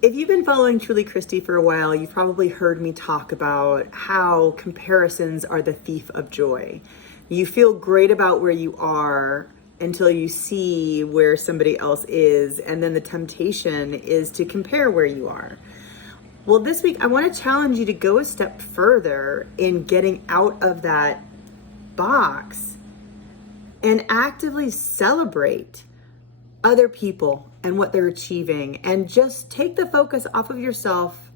If you've been following Truly Christy for a while, you've probably heard me talk about how comparisons are the thief of joy. You feel great about where you are until you see where somebody else is, and then the temptation is to compare where you are. Well, this week I want to challenge you to go a step further in getting out of that box and actively celebrate other people and what they're achieving, and just take the focus off of yourself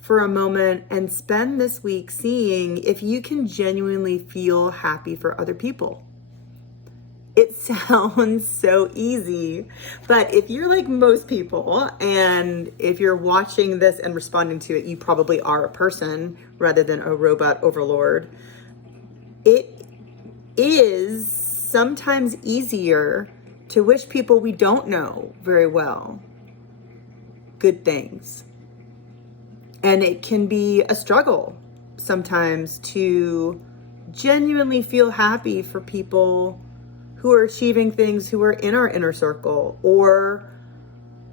for a moment and spend this week seeing if you can genuinely feel happy for other people. It sounds so easy, but if you're like most people, and if you're watching this and responding to it, you probably are a person rather than a robot overlord. It is sometimes easier to wish people we don't know very well good things. And it can be a struggle sometimes to genuinely feel happy for people who are achieving things, who are in our inner circle, or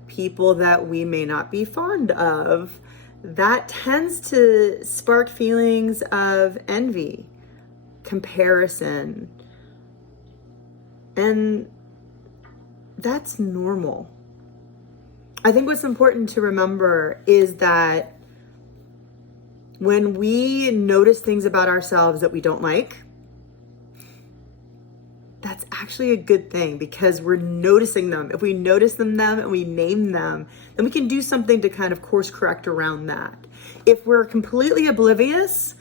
people that we may not be fond of. That tends to spark feelings of envy, comparison, and that's normal. I think what's important to remember is that when we notice things about ourselves that we don't like, that's actually a good thing, because we're noticing them. If we notice them and we name them, then we can do something to kind of course correct around that. If we're completely oblivious,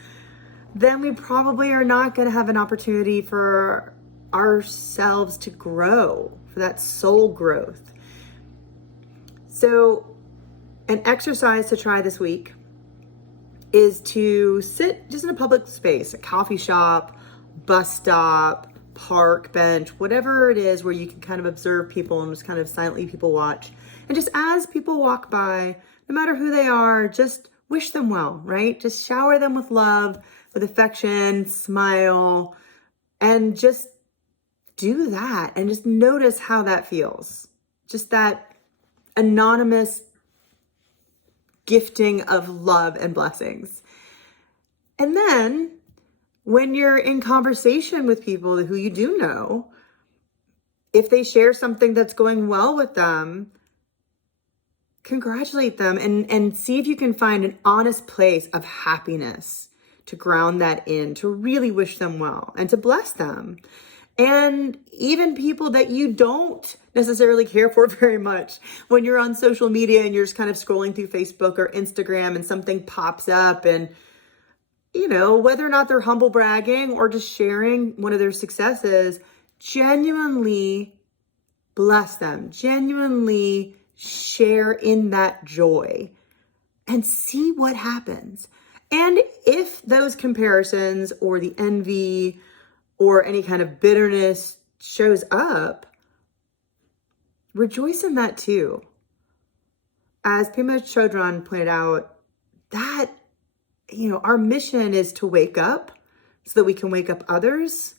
then we probably are not going to have an opportunity for ourselves to grow, for that soul growth. So an exercise to try this week is to sit just in a public space, a coffee shop, bus stop, park bench, whatever it is, where you can kind of observe people and just kind of silently people watch. And just as people walk by, no matter who they are, just wish them well, right? Just shower them with love, with affection, smile, and just do that, and just notice how that feels. Just that anonymous gifting of love and blessings. And then when you're in conversation with people who you do know, if they share something that's going well with them, congratulate them and see if you can find an honest place of happiness to ground that in, to really wish them well and to bless them. And even people that you don't necessarily care for very much, when you're on social media and you're just kind of scrolling through Facebook or Instagram and something pops up, and you know, whether or not they're humble bragging or just sharing one of their successes, genuinely bless them, genuinely share in that joy and see what happens. And if those comparisons or the envy or any kind of bitterness shows up, rejoice in that too. As Pema Chodron pointed out, that, you know, our mission is to wake up so that we can wake up others.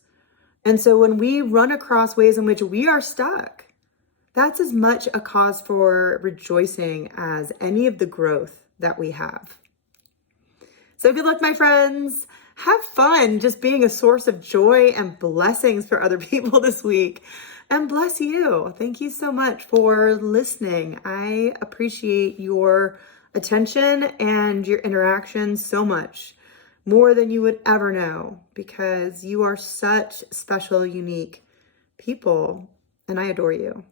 And so when we run across ways in which we are stuck, that's as much a cause for rejoicing as any of the growth that we have. So good luck, my friends. Have fun just being a source of joy and blessings for other people this week. And bless you. Thank you so much for listening. I appreciate your attention and your interaction so much, more than you would ever know, because you are such special, unique people, and I adore you.